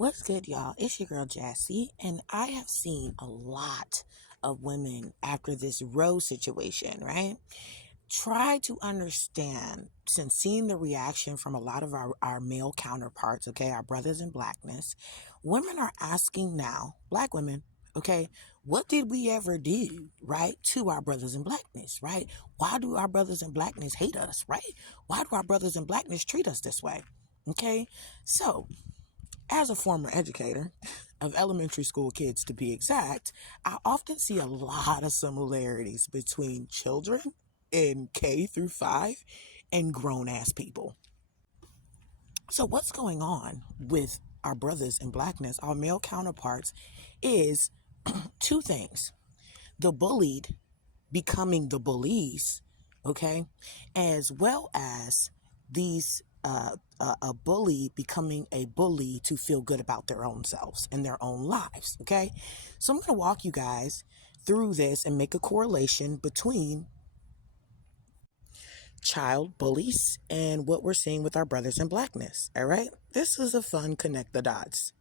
What's good, y'all? It's your girl Jassy, and I have seen a lot of women after this Rose situation, right? Try to understand, since seeing the reaction from a lot of our male counterparts, okay, our brothers in blackness, women are asking now, black women, okay, what did we ever do, right, to our brothers in blackness, right? Why do our brothers in blackness hate us, right? Why do our brothers in blackness treat us this way? Okay, so as a former educator of elementary school kids, to be exact, I often see a lot of similarities between children in K through 5 and grown ass people. So what's going on with our brothers in blackness, our male counterparts, is two things. The bullied becoming the bullies, okay, as well as these a bully becoming a bully to feel good about their own selves and their own lives, okay? So I'm going to walk you guys through this and make a correlation between child bullies and what we're seeing with our brothers in blackness, all right? This is a fun connect the dots.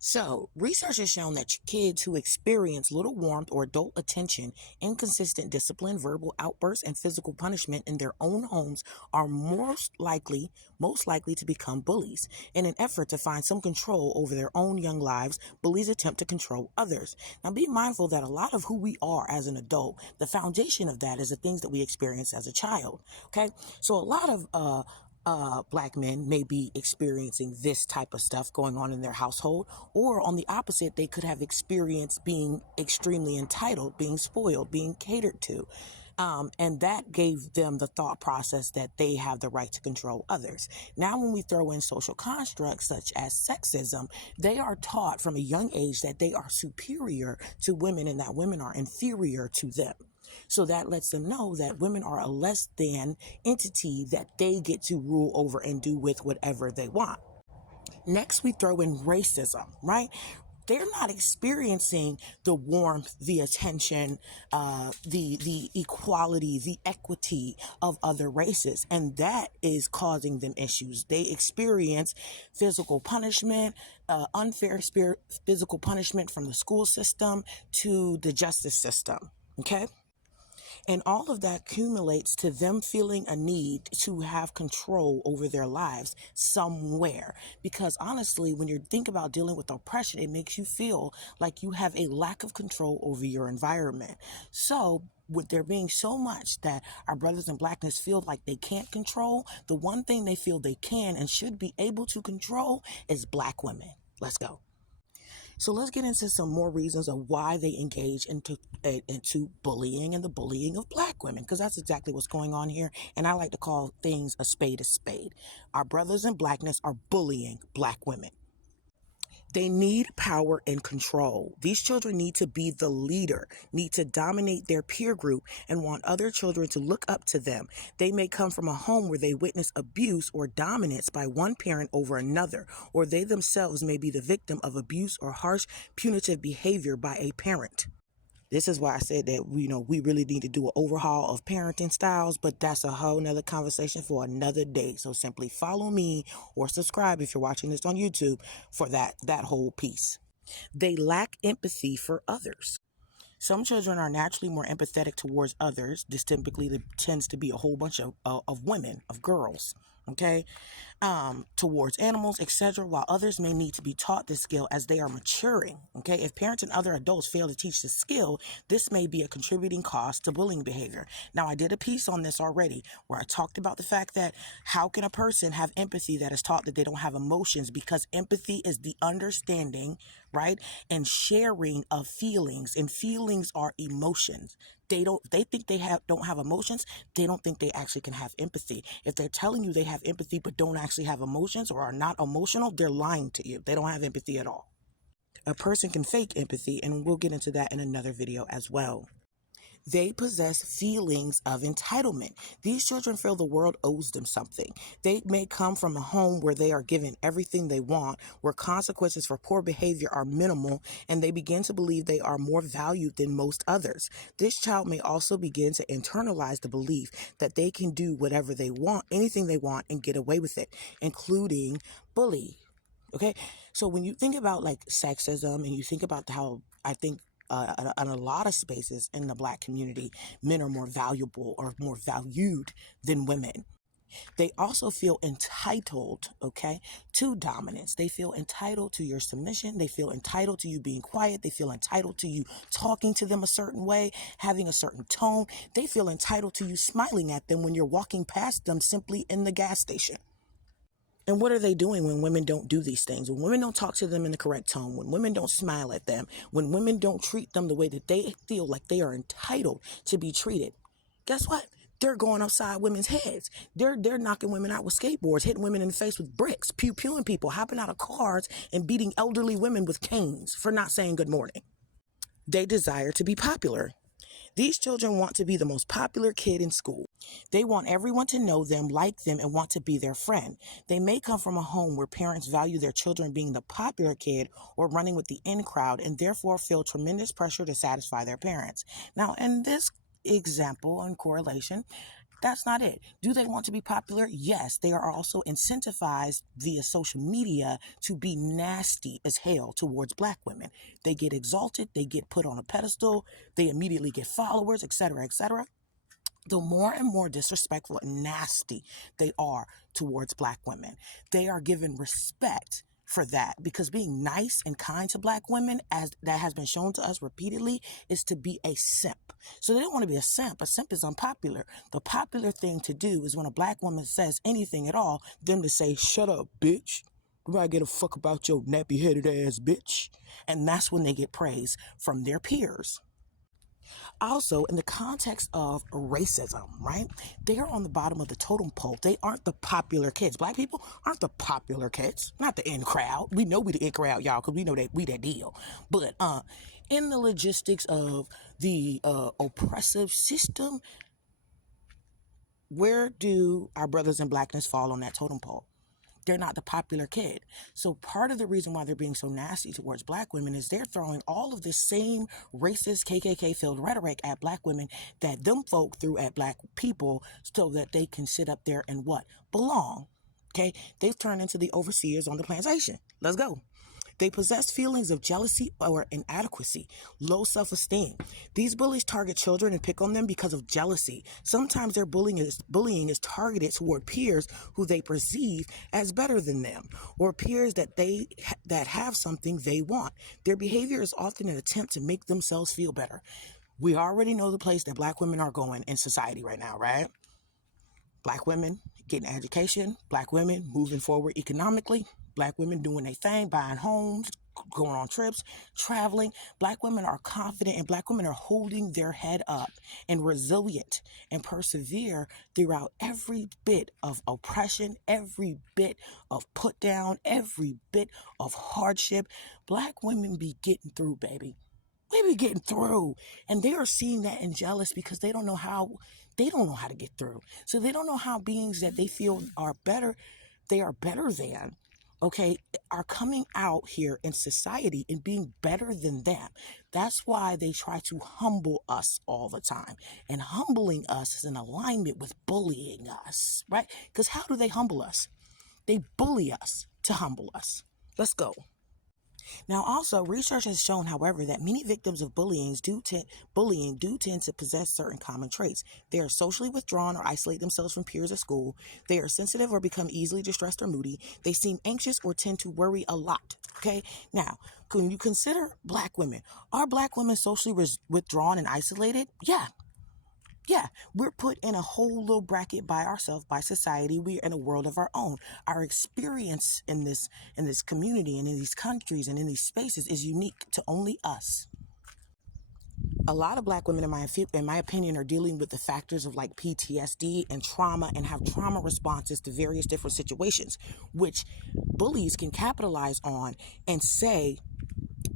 So, research has shown that kids who experience little warmth or adult attention, inconsistent discipline, verbal outbursts, and physical punishment in their own homes are most likely to become bullies. In an effort to find some control over their own young lives, bullies attempt to control others. Now, be mindful that a lot of who we are as an adult, the foundation of that is the things that we experience as a child. Okay, so a lot of black men may be experiencing this type of stuff going on in their household, or on the opposite, they could have experienced being extremely entitled, being spoiled, being catered to. And that gave them the thought process that they have the right to control others. Now, when we throw in social constructs such as sexism, they are taught from a young age that they are superior to women and that women are inferior to them. So that lets them know that women are a less than entity that they get to rule over and do with whatever they want. Next, we throw in racism, right? They're not experiencing the warmth, the attention, the equality, the equity of other races, and that is causing them issues. They experience physical punishment, unfair physical punishment from the school system to the justice system. Okay. And all of that accumulates to them feeling a need to have control over their lives somewhere. Because honestly, when you think about dealing with oppression, it makes you feel like you have a lack of control over your environment. So with there being so much that our brothers in blackness feel like they can't control, the one thing they feel they can and should be able to control is black women. Let's go. So let's get into some more reasons of why they engage into bullying and the bullying of black women, because that's exactly what's going on here. And I like to call things a spade a spade. Our brothers in blackness are bullying black women. They need power and control. These children need to be the leader, need to dominate their peer group, and want other children to look up to them. They may come from a home where they witness abuse or dominance by one parent over another, or they themselves may be the victim of abuse or harsh punitive behavior by a parent. This is why I said that, we really need to do an overhaul of parenting styles, but that's a whole nother conversation for another day. So simply follow me or subscribe if you're watching this on YouTube for that whole piece. They lack empathy for others. Some children are naturally more empathetic towards others. This typically tends to be a whole bunch of women, of girls, okay, towards animals, etc., while others may need to be taught this skill as they are maturing, okay? If parents and other adults fail to teach the skill, this may be a contributing cause to bullying behavior. Now, I did a piece on this already where I talked about the fact that how can a person have empathy that is taught that they don't have emotions, because empathy is the understanding, right, and sharing of feelings, and feelings are emotions. They think they don't have emotions. They don't think they actually can have empathy. If they're telling you they have empathy but don't actually have emotions or are not emotional, they're lying to you. They don't have empathy at all. A person can fake empathy, and we'll get into that in another video as well. They possess feelings of entitlement. These children feel the world owes them something. They may come from a home where they are given everything they want, where consequences for poor behavior are minimal, and they begin to believe they are more valued than most others. This child may also begin to internalize the belief that they can do whatever they want, anything they want, and get away with it, including bullying. Okay, so when you think about like sexism and you think about how I think in a lot of spaces in the Black community, men are more valuable or more valued than women. They also feel entitled, okay, to dominance. They feel entitled to your submission. They feel entitled to you being quiet. They feel entitled to you talking to them a certain way, having a certain tone. They feel entitled to you smiling at them when you're walking past them simply in the gas station. And what are they doing when women don't do these things? When women don't talk to them in the correct tone, when women don't smile at them, when women don't treat them the way that they feel like they are entitled to be treated, guess what? They're going upside women's heads. They're knocking women out with skateboards, hitting women in the face with bricks, pew-pewing people, hopping out of cars, and beating elderly women with canes for not saying good morning. They desire to be popular. These children want to be the most popular kid in school. They want everyone to know them, like them, and want to be their friend. They may come from a home where parents value their children being the popular kid or running with the in crowd and therefore feel tremendous pressure to satisfy their parents. Now, in this example and correlation, that's not it. Do they want to be popular? Yes. They are also incentivized via social media to be nasty as hell towards Black women. They get exalted, they get put on a pedestal, they immediately get followers, etc., etc. The more and more disrespectful and nasty they are towards Black women, they are given respect for that, because being nice and kind to Black women, as that has been shown to us repeatedly, is to be a simp. So they don't want to be a simp. A simp is unpopular. The popular thing to do is when a Black woman says anything at all, them to say, "Shut up, bitch. Nobody give a fuck about your nappy-headed ass, bitch." And that's when they get praise from their peers. Also, in the context of racism, right? They are on the bottom of the totem pole. They aren't the popular kids. Black people aren't the popular kids, not the in crowd. We know we the in crowd, y'all, because we know that we that deal. But in the logistics of the oppressive system, where do our brothers in Blackness fall on that totem pole? They're not the popular kid. So part of the reason why they're being so nasty towards Black women is they're throwing all of this same racist KKK-filled rhetoric at Black women that them folk threw at Black people so that they can sit up there and what? Belong. Okay? They've turned into the overseers on the plantation. Let's go. They possess feelings of jealousy or inadequacy, low self-esteem. These bullies target children and pick on them because of jealousy. Sometimes their bullying is targeted toward peers who they perceive as better than them, or peers that have something they want. Their behavior is often an attempt to make themselves feel better. We already know the place that Black women are going in society right now, right? Black women getting education, Black women moving forward economically, Black women doing their thing, buying homes, going on trips, traveling. Black women are confident and Black women are holding their head up and resilient and persevere throughout every bit of oppression, every bit of put down, every bit of hardship. Black women be getting through, baby. We be getting through, and they are seeing that and jealous because they don't know how to get through. So they don't know how beings that they feel are better, they are better than, okay, are coming out here in society and being better than them. That's why they try to humble us all the time. And humbling us is in alignment with bullying us, right? Because how do they humble us? They bully us to humble us. Let's go. Now, also, research has shown, however, that many victims of bullying do tend to possess certain common traits. They are socially withdrawn or isolate themselves from peers at school. They are sensitive or become easily distressed or moody. They seem anxious or tend to worry a lot. Okay? Now, when you consider Black women, are Black women socially withdrawn and isolated? Yeah, we're put in a whole little bracket by ourselves, by society. We're in a world of our own. Our experience in this community and in these countries and in these spaces is unique to only us. A lot of Black women, in my opinion, are dealing with the factors of like PTSD and trauma and have trauma responses to various different situations, which bullies can capitalize on and say,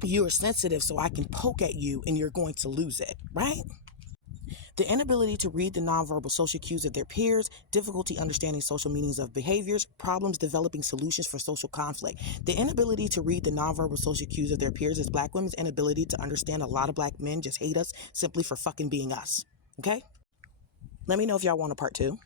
"You're sensitive, so I can poke at you and you're going to lose it," right? The inability to read the nonverbal social cues of their peers, difficulty understanding social meanings of behaviors, problems developing solutions for social conflict. The inability to read the nonverbal social cues of their peers is Black women's inability to understand a lot of Black men just hate us simply for fucking being us. Okay? Let me know if y'all want a part 2.